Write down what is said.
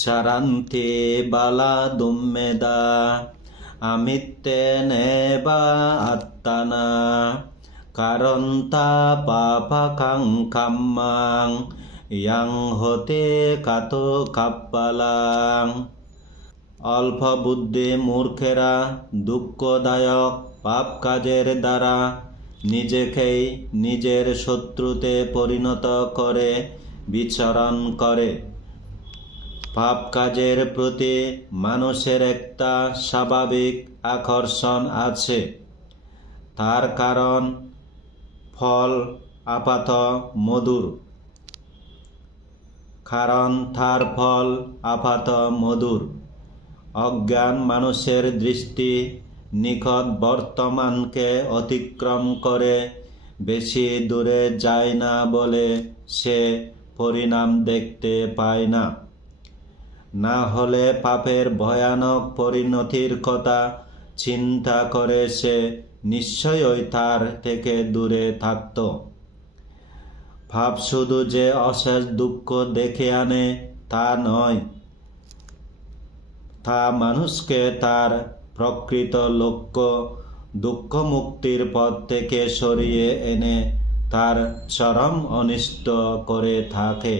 চরন্তি বালা দুমেদা আমিতে নেবা আত্মনা করন্তা পাপকং কাম্মাং ইয়ং হতে কত কপ্পলাং অল্প বুদ্ধি মূর্খেরা, দুঃখদায়ক পাপ কাজের দ্বারা নিজেকেই নিজের শত্রুতে পরিণত করে, বিচরণ করে। পাপ কাজের প্রতি মানুষের একটা স্বাভাবিক আকর্ষণ আছে। তার কারণ ফল, আপাত মধুর। কারণ তার ফল, আপাত মধুর। অজ্ঞান মানুষের দৃষ্টি নিখট বর্তমানকে অতিক্রম করে বেশি দূরে যায় না বলে সে পরিণাম দেখতে পায় না। না হলে পাপের ভয়ানক পরিণতির কথা চিন্তা করে সে নিশ্চয়ই তার থেকে দূরে থাকত। ভাব শুধু যে অশেষ দুঃখ দেখে আনে তা নয়, তা মানুষকে তার প্রকৃত লক্ষ্য দুঃখ মুক্তির পথ থেকে সরিয়ে এনে তার চরম অনিষ্ট করে থাকে।